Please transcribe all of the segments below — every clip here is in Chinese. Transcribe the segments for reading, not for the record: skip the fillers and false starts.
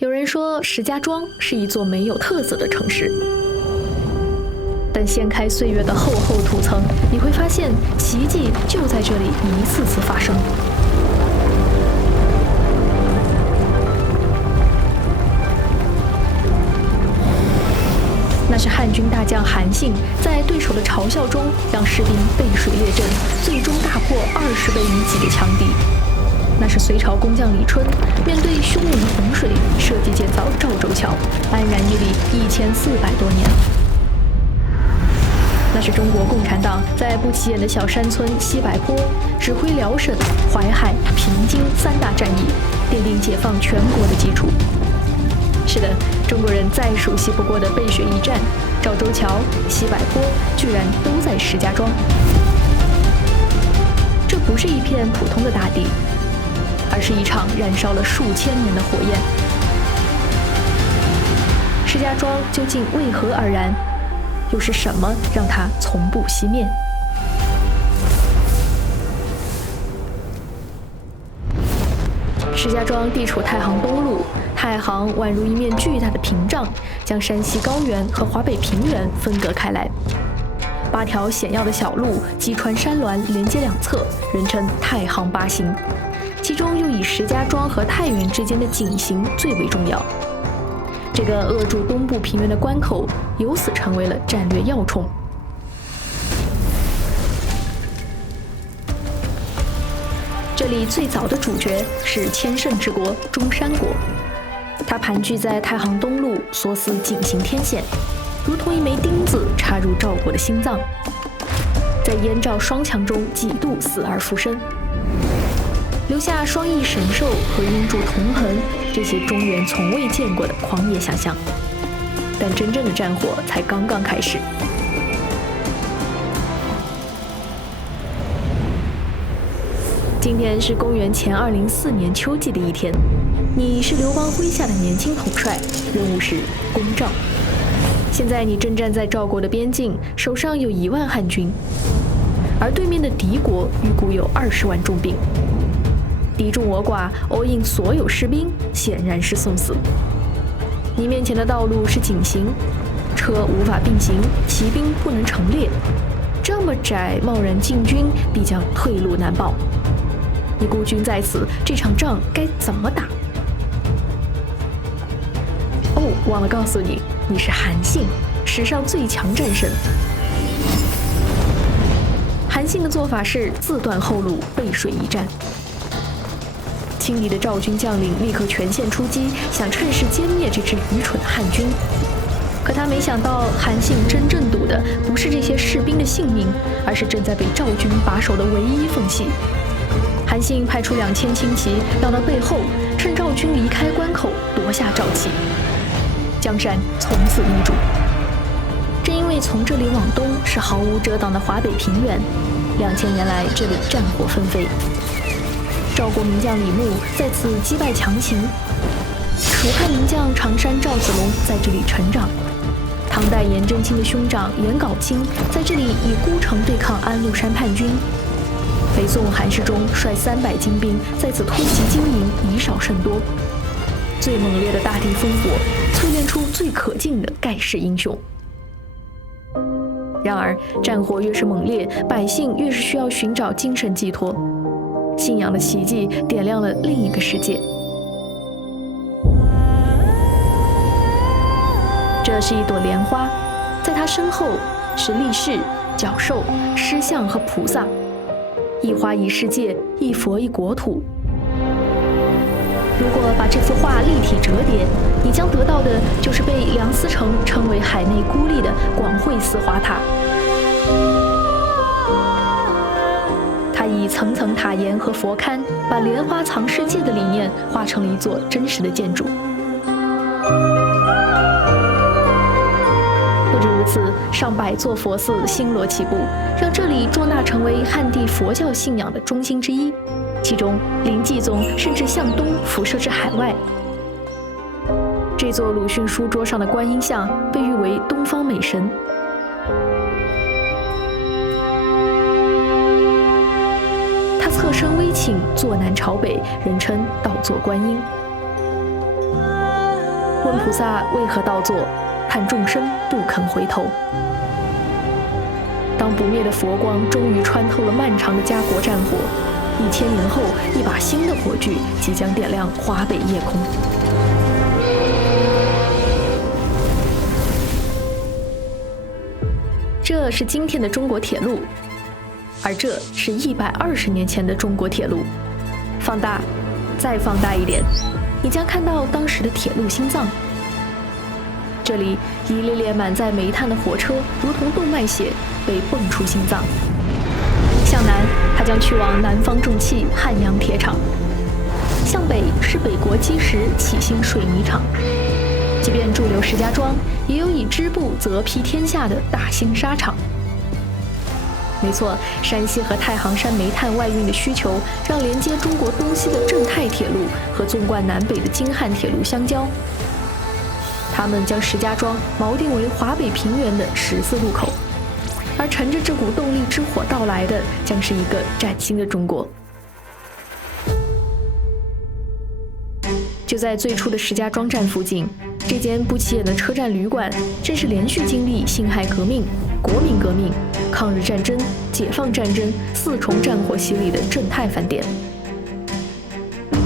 有人说石家庄是一座没有特色的城市，但掀开岁月的厚厚土层，你会发现奇迹就在这里一次次发生。那是汉军大将韩信在对手的嘲笑中，让士兵背水列阵，最终大破20倍于己的强敌。那是隋朝工匠李春面对汹涌的洪水，设计建造赵州桥，安然屹立1400多年。那是中国共产党在不起眼的小山村西柏坡指挥辽沈、淮海、平津3大战役，奠定解放全国的基础。是的，中国人再熟悉不过的背水一战、赵州桥、西柏坡，居然都在石家庄。这不是一片普通的大地，而是一场燃烧了数千年的火焰。石家庄究竟为何而燃？又是什么让它从不熄灭？石家庄地处太行东路，太行宛如一面巨大的屏障，将山西高原和华北平原分隔开来。8条险要的小路击穿山峦，连接两侧，人称太行8行。其中又以石家庄和太原之间的井陉最为重要。这个扼住东部平原的关口，由此成为了战略要冲。这里最早的主角是千乘之国中山国，它盘踞在太行东路，所司井陉天险，如同一枚钉子插入赵国的心脏，在燕赵双强中几度死而复生，留下双翼神兽和鹰柱铜痕这些中原从未见过的狂野想象。但真正的战火才刚刚开始。今天是公元前204年秋季的一天，你是刘邦麾下的年轻统帅，任务是攻赵。现在你正站在赵国的边境，手上有1万汉军，而对面的敌国预估有20万重兵。敌众我寡，all in所有士兵，显然是送死。你面前的道路是井陉，车无法并行，骑兵不能成列，这么窄，贸然进军必将退路难保。你孤军在此，这场仗该怎么打？哦，忘了告诉你，你是韩信，史上最强战神。韩信的做法是自断后路，背水一战。轻敌的赵军将领立刻全线出击，想趁势歼灭这支愚蠢的汉军。可他没想到，韩信真正赌的不是这些士兵的性命，而是正在被赵军把守的唯一缝隙。韩信派出2000轻骑绕到背后，趁赵军离开关口夺下赵旗，江山从此易主。正因为从这里往东是毫无遮挡的华北平原，2000年来这里战火纷飞。赵国名将李牧在此击败强秦，蜀汉名将常山赵子龙在这里成长，唐代颜真卿的兄长颜杲卿在这里以孤城对抗安禄山叛军，北宋韩世忠率300精兵在此突袭经营，以少胜多。最猛烈的大地烽火淬炼出最可敬的盖世英雄。然而战火越是猛烈，百姓越是需要寻找精神寄托。信仰的奇迹点亮了另一个世界。这是一朵莲花，在它身后是力士、角兽、狮象和菩萨，一花一世界，一佛一国土。如果把这幅画立体折叠，你将得到的就是被梁思成称为海内孤立的广惠寺花塔。他以层层塔檐和佛龛，把莲花藏世界的理念画成了一座真实的建筑。不止如此，上百座佛寺星罗棋布，让这里壮大成为汉地佛教信仰的中心之一。其中临济宗甚至向东辐射至海外。这座鲁迅书桌上的观音像被誉为东方美神。侧身微倾，坐南朝北，人称倒坐观音。问菩萨为何倒坐，叹众生不肯回头。当不灭的佛光终于穿透了漫长的家国战火，1000年后，一把新的火炬即将点亮华北夜空。这是今天的中国铁路，而这是120年前的中国铁路。放大，再放大一点，你将看到当时的铁路心脏。这里一列列满载煤炭的火车，如同动脉血，被泵出心脏。向南，它将去往南方重汽汉阳铁厂；向北是北国基石启兴水泥厂。即便驻留石家庄，也有以织布则披天下的大兴纱厂。没错，山西和太行山煤炭外运的需求，让连接中国东西的郑太铁路和纵贯南北的京汉铁路相交。他们将石家庄锚定为华北平原的十字路口，而乘着这股动力之火到来的，将是一个崭新的中国。就在最初的石家庄站附近，这间不起眼的车站旅馆，正是连续经历辛亥革命、国民革命、抗日战争、解放战争4重战火洗礼的郑太饭店。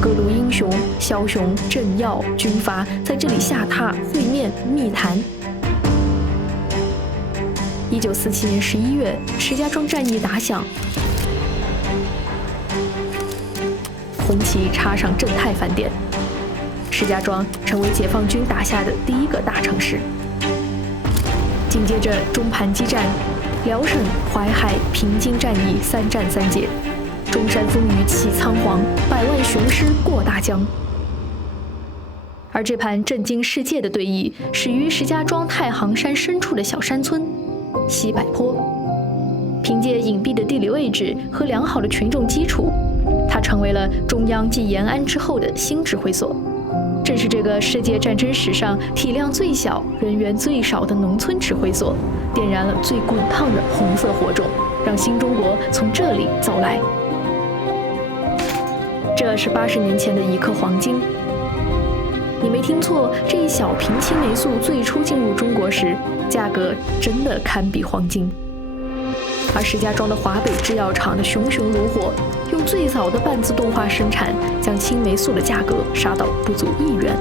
各路英雄、枭雄、政要、军阀在这里下榻、会面、密谈。1947年11月，石家庄战役打响，红旗插上郑太饭店，石家庄成为解放军打下的第一个大城市。紧接着中盘激战、辽沈、淮海、平津战役3战3捷，中山风雨起仓皇，百万雄师过大江。而这盘震惊世界的对弈，始于石家庄太行山深处的小山村西柏坡。凭借隐蔽的地理位置和良好的群众基础，它成为了中央继延安之后的新指挥所。正是这个世界战争史上体量最小、人员最少的农村指挥所，点燃了最滚烫的红色火种，让新中国从这里走来。这是80年前的一克黄金。你没听错，这一小瓶青霉素最初进入中国时，价格真的堪比黄金。而石家庄的华北制药厂的熊熊炉火，用最早的半自动化生产，将青霉素的价格杀到不足1元，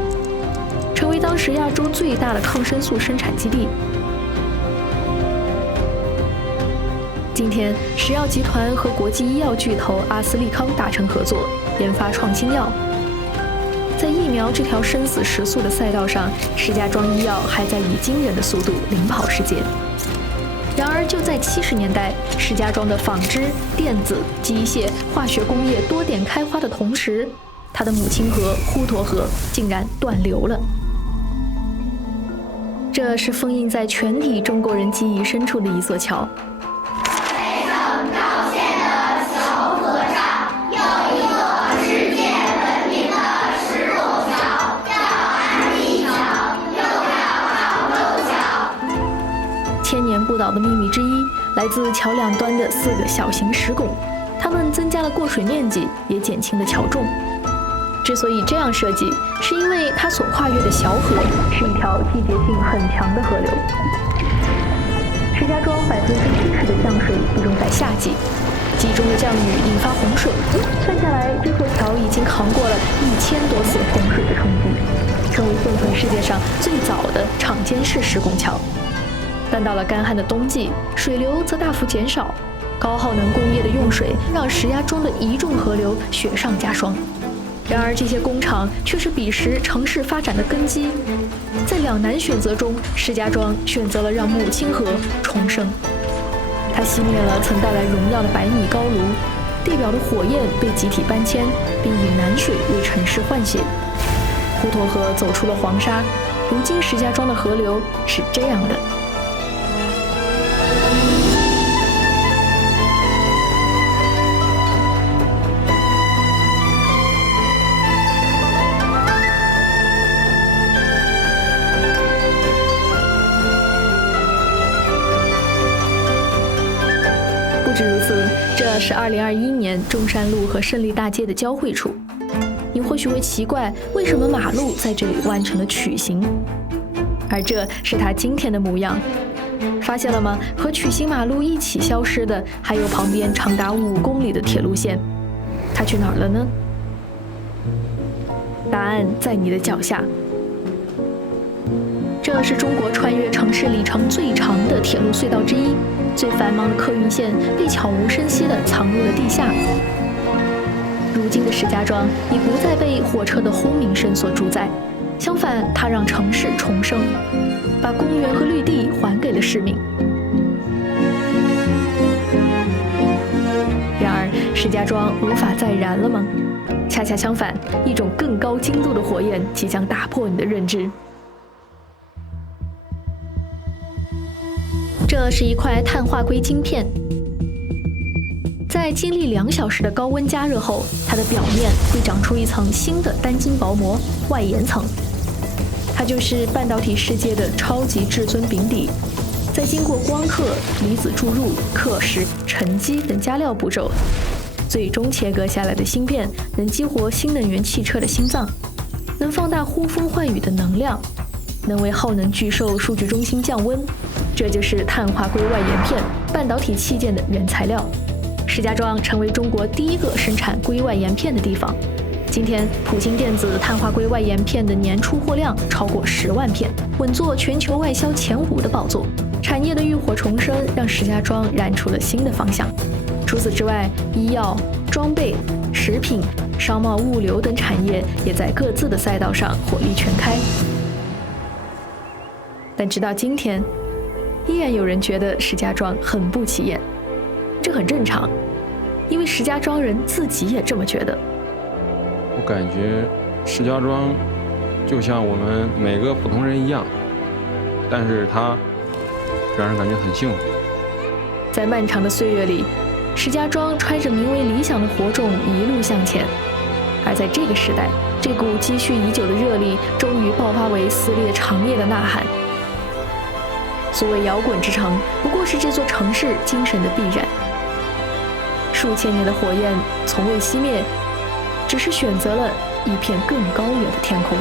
成为当时亚洲最大的抗生素生产基地。今天，石药集团和国际医药巨头阿斯利康达成合作，研发创新药。在疫苗这条生死时速的赛道上，石家庄医药还在以惊人的速度领跑世界。然而，就在70年代，石家庄的纺织、电子、机械、化学工业多点开花的同时，它的母亲河滹沱河竟然断流了。这是封印在全体中国人记忆深处的一座桥。千年不倒的秘密之一，来自桥两端的4个小型石拱，它们增加了过水面积，也减轻了桥重。之所以这样设计，是因为它所跨越的小河是一条季节性很强的河流。石家庄70%的降水集中在夏季，集中的降雨引发洪水，算下来，这座桥已经扛过了1000多次洪水的冲击，成为现存世界上最早的敞间式石拱桥。但到了干旱的冬季，水流则大幅减少，高耗能工业的用水让石家庄的一众河流雪上加霜。然而，这些工厂却是彼时城市发展的根基。在两难选择中，石家庄选择了让母亲河重生。它熄灭了曾带来荣耀的百米高炉，地表的火焰被集体搬迁，并以南水为城市换血。滹沱河走出了黄沙，如今石家庄的河流是这样的。不止如此，这是2021年中山路和胜利大街的交汇处。你或或许会奇怪为什么马路在这里弯成了曲形，而这是它今天的模样。发现了吗？和曲形马路一起消失的，还有旁边长达5公里的铁路线，它去哪儿了呢？答案在你的脚下。这是中国穿越城市里程最长的铁路隧道之一，最繁忙的客运线被悄无声息地藏入了地下。如今的石家庄已不再被火车的轰鸣声所主宰，相反，它让城市重生，把公园和绿地还给了市民。然而，石家庄无法再燃了吗？恰恰相反，一种更高精度的火焰即将打破你的认知。这是一块碳化硅晶片，在经历2小时的高温加热后，它的表面会长出一层新的单晶薄膜——外延层。它就是半导体世界的超级至尊饼底，在经过光刻、离子注入、刻蚀、沉积等加料步骤，最终切割下来的芯片能激活新能源汽车的心脏，能放大呼风唤雨的能量，能为耗能巨兽数据中心降温。这就是碳化硅外延片，半导体器件的原材料。石家庄成为中国第一个生产硅外延片的地方。今天，普兴电子碳化硅外延片的年出货量超过10万片，稳坐全球外销前5的宝座。产业的浴火重生让石家庄燃出了新的方向。除此之外，医药、装备、食品、商贸物流等产业也在各自的赛道上火力全开。但直到今天，依然有人觉得石家庄很不起眼，这很正常，因为石家庄人自己也这么觉得。我感觉石家庄就像我们每个普通人一样，但是它让人感觉很幸福。在漫长的岁月里，石家庄揣着名为理想的火种一路向前，而在这个时代，这股积蓄已久的热力终于爆发为撕裂长夜的呐喊。所谓摇滚之城，不过是这座城市精神的必然。数千年的火焰从未熄灭，只是选择了一片更高远的天空。